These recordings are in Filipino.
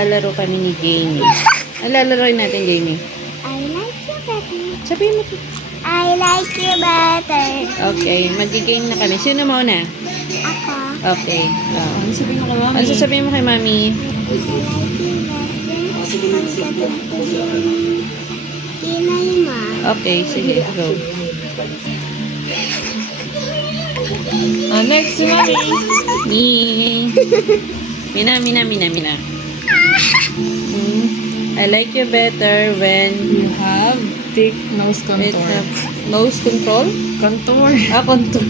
maglalaro kami ni Jamie. Ano lalaroin natin, Jamie? I like you better. Sabihin mo. I like you better. Okay, mag-game na kami. Sino mauna? Ako. Okay. Ano sabihin mo kay mami? Ano sasabihin mo kay mami? I like you better. Kinay mo. Okay, sige. Go. Next si mami. Me. Mina. I like you better when You have thick nose it contour. have nose control. Contour. Contour.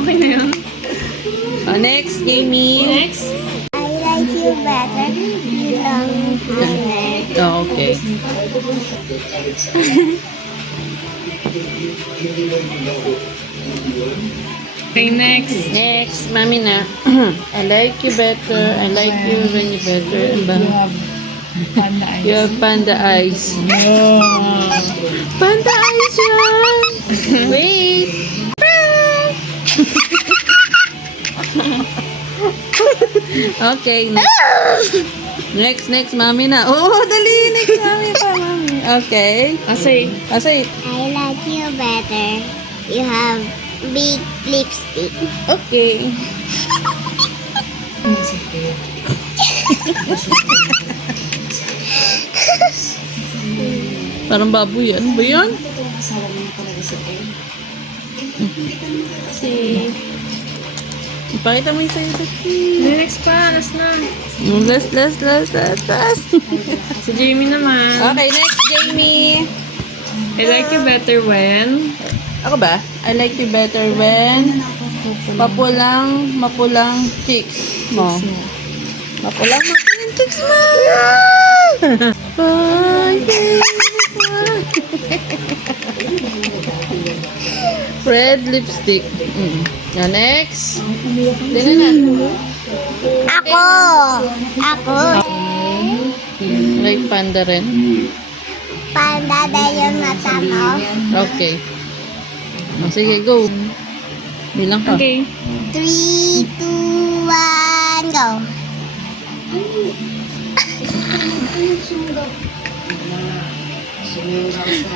Okay na yun. Next, Jamie. Next. I like you better. You long hair. Okay. Okay, next. Next, mami na. I like you better. I like you when you better. You have panda eyes. You have panda eyes. Yeah. Panda eyes yan! Wait! Okay, next, mami na. Oh, dali, next mami pa, mami. Okay. Say. Say, I like you better. You have big lipstick. okay. Parang baboy. Ano ba yan? Ipakita mo yung sa'yo. Next pa. Last na. Last. Si Jamie naman. Okay, next, Jamie. I like you better when... Ako ba? I like you better when mapulang cheeks mo. Mapulang cheeks mo. Red lipstick. Next. Dili na. Ako. Like panda rin. Panda na yung mata mo. Okay. Sige, go. Bilang ka. Okay. 3, 2, 1, go.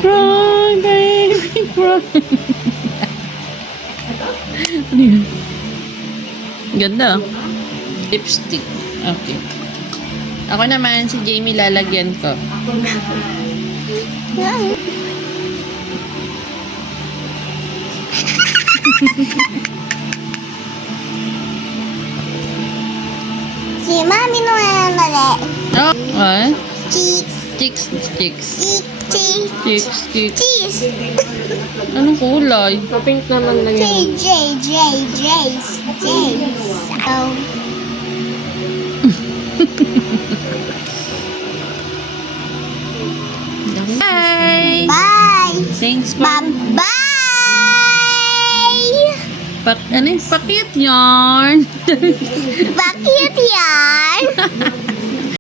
Cry, baby, cry. Ano yun? Ganda. Lipstick. Okay. Ako naman, si Jamie lalagyan ko. Si Mami naman ulit. Oh, ah? Cheeks. Chicks. Cheeks. Chicks. Cheese. Anong kulay? Pink naman lang yun. Jace. Oh. Bye! Bye. Thanks for... Bye. Pakit yarn. Bakit yan?